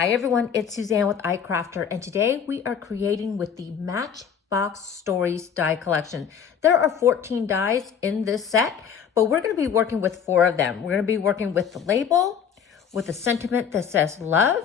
Hi everyone, it's Suzanne with iCrafter, and today we are creating with the Matchbox Stories die collection. There are 14 dies in this set, but we're going to be working with 4 of them. We're going to be working with the label, with the sentiment that says love,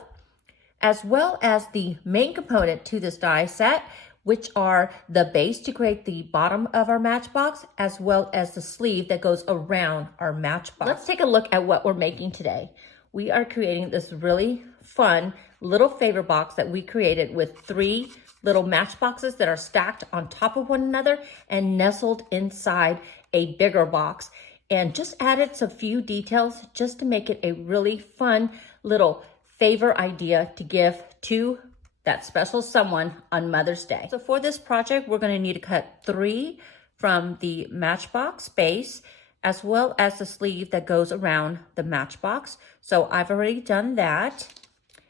as well as the main component to this die set, which are the base to create the bottom of our matchbox, as well as the sleeve that goes around our matchbox. Let's take a look at what we're making today. We are creating this really fun little favor box that we created with 3 little matchboxes that are stacked on top of one another and nestled inside a bigger box, and just added some few details just to make it a really fun little favor idea to give to that special someone on Mother's Day. So for this project, we're going to need to cut 3 from the matchbox base, as well as the sleeve that goes around the matchbox. So I've already done that,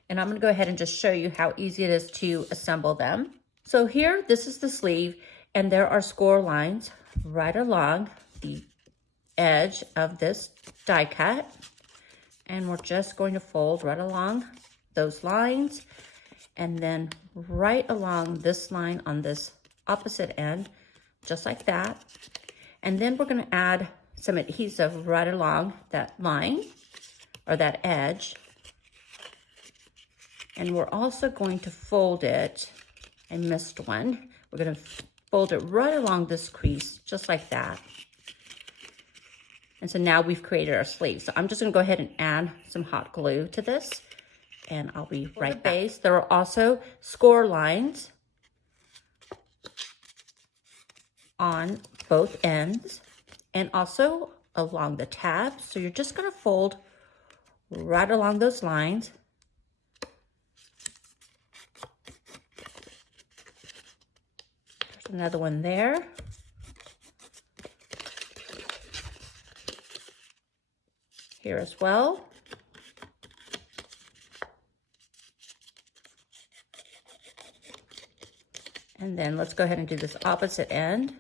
and I'm gonna go ahead and just show you how easy it is to assemble them. So here, this is the sleeve, and there are score lines right along the edge of this die cut. And we're just going to fold right along those lines, and then right along this line on this opposite end, just like that. And then we're gonna add some adhesive right along that line or that edge. And we're also going to fold it. I missed one. We're going to fold it right along this crease, just like that. And so now we've created our sleeve. So I'm just going to go ahead and add some hot glue to this, and I'll be right back. There are also score lines on both ends, and also along the tabs. So you're just going to fold right along those lines. There's another one there. Here as well. And then let's go ahead and do this opposite end.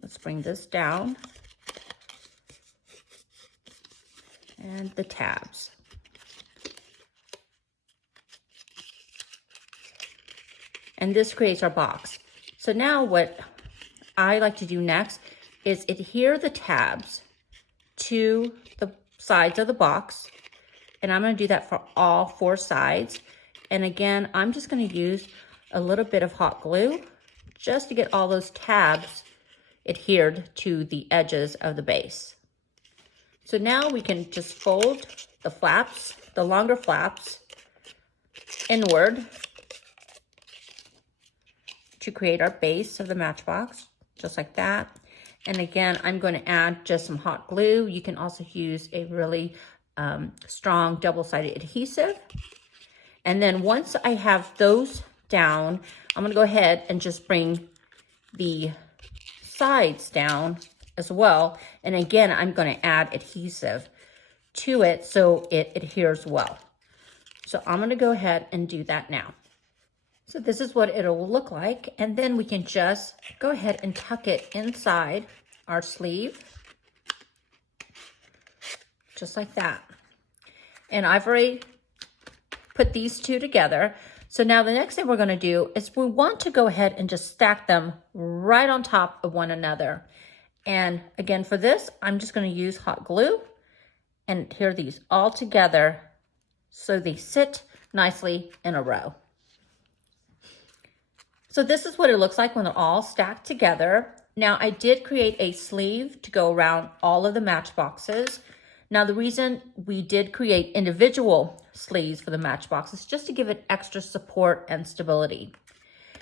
Let's bring this down, and the tabs. And this creates our box. So now what I like to do next is adhere the tabs to the sides of the box. And I'm going to do that for all 4 sides. And again, I'm just going to use a little bit of hot glue just to get all those tabs adhered to the edges of the base. So now we can just fold the flaps, the longer flaps, inward to create our base of the matchbox, just like that. And again, I'm going to add just some hot glue. You can also use a really strong double-sided adhesive. And then once I have those down, I'm going to go ahead and just bring the sides down as well. And again, I'm going to add adhesive to it so it adheres well. So I'm going to go ahead and do that now. So this is what it'll look like. And then we can just go ahead and tuck it inside our sleeve, just like that. And I've already put these 2 together. So now the next thing we're going to do is we want to go ahead and just stack them right on top of one another. And again, for this, I'm just going to use hot glue and adhere these all together so they sit nicely in a row. So this is what it looks like when they're all stacked together. Now I did create a sleeve to go around all of the matchboxes. Now the reason we did create individual sleeves for the matchbox is just to give it extra support and stability.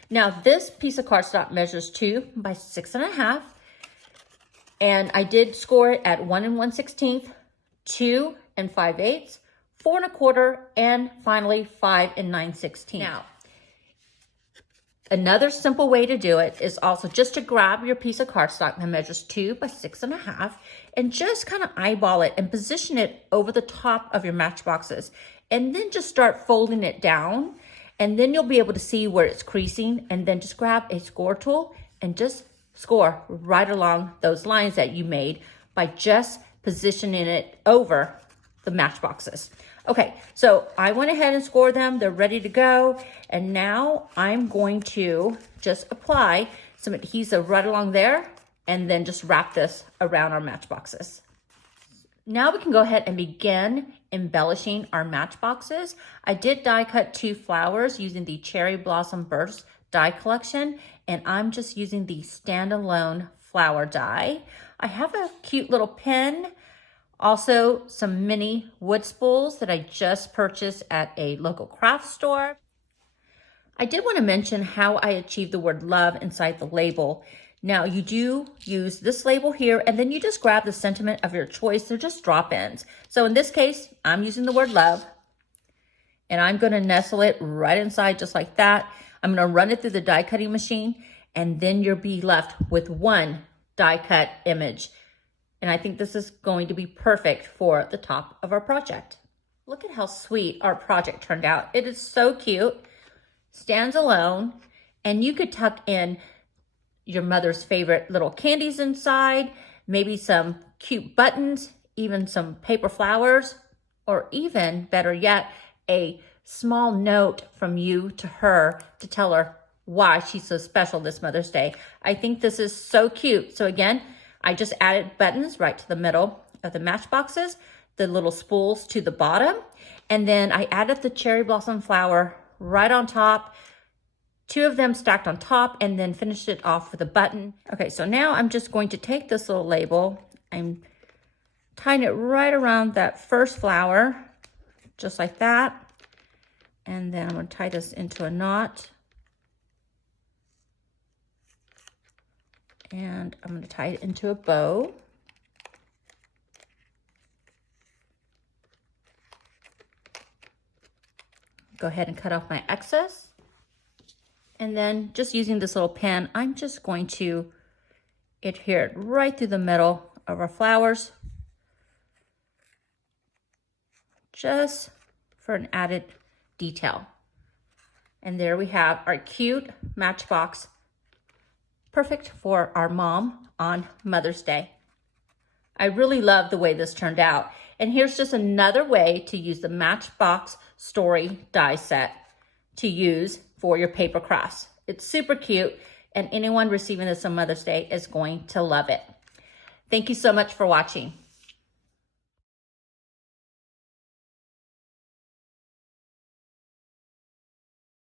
Now this piece of cardstock measures 2 by 6.5, and I did score it at 1 1/16, 2 5/8, 4 1/4, and finally 5 9/16. Now another simple way to do it is also just to grab your piece of cardstock that measures 2 by 6.5 and just kind of eyeball it and position it over the top of your matchboxes, and then just start folding it down, and then you'll be able to see where it's creasing, and then just grab a score tool and just score right along those lines that you made by just positioning it over the matchboxes. Okay, so I went ahead and scored them. They're ready to go. And now I'm going to just apply some adhesive right along there and then just wrap this around our matchboxes. Now we can go ahead and begin embellishing our matchboxes. I did die cut 2 flowers using the Cherry Blossom Burst die collection, and I'm just using the standalone flower die. I have a cute little pin, also some mini wood spools that I just purchased at a local craft store. I did want to mention how I achieved the word love inside the label. Now you do use this label here and then you just grab the sentiment of your choice. They're just drop-ins. So in this case, I'm using the word love and I'm going to nestle it right inside just like that. I'm going to run it through the die cutting machine and then you'll be left with one die cut image. And I think this is going to be perfect for the top of our project. Look at how sweet our project turned out. It is so cute, stands alone, and you could tuck in your mother's favorite little candies inside, maybe some cute buttons, even some paper flowers, or even better yet, a small note from you to her to tell her why she's so special this Mother's Day. I think this is so cute. So again, I just added buttons right to the middle of the matchboxes, the little spools to the bottom, and then I added the cherry blossom flower right on top, 2 of them stacked on top, and then finished it off with a button. Okay, so now I'm just going to take this little label, I'm tying it right around that first flower, just like that. And then I'm going to tie this into a knot. And I'm going to tie it into a bow. Go ahead and cut off my excess. And then just using this little pin, I'm just going to adhere it right through the middle of our flowers, just for an added detail. And there we have our cute matchbox, perfect for our mom on Mother's Day. I really love the way this turned out. And here's just another way to use the Matchbox Story die set to use for your paper crafts. It's super cute, and anyone receiving this on Mother's Day is going to love it. Thank you so much for watching.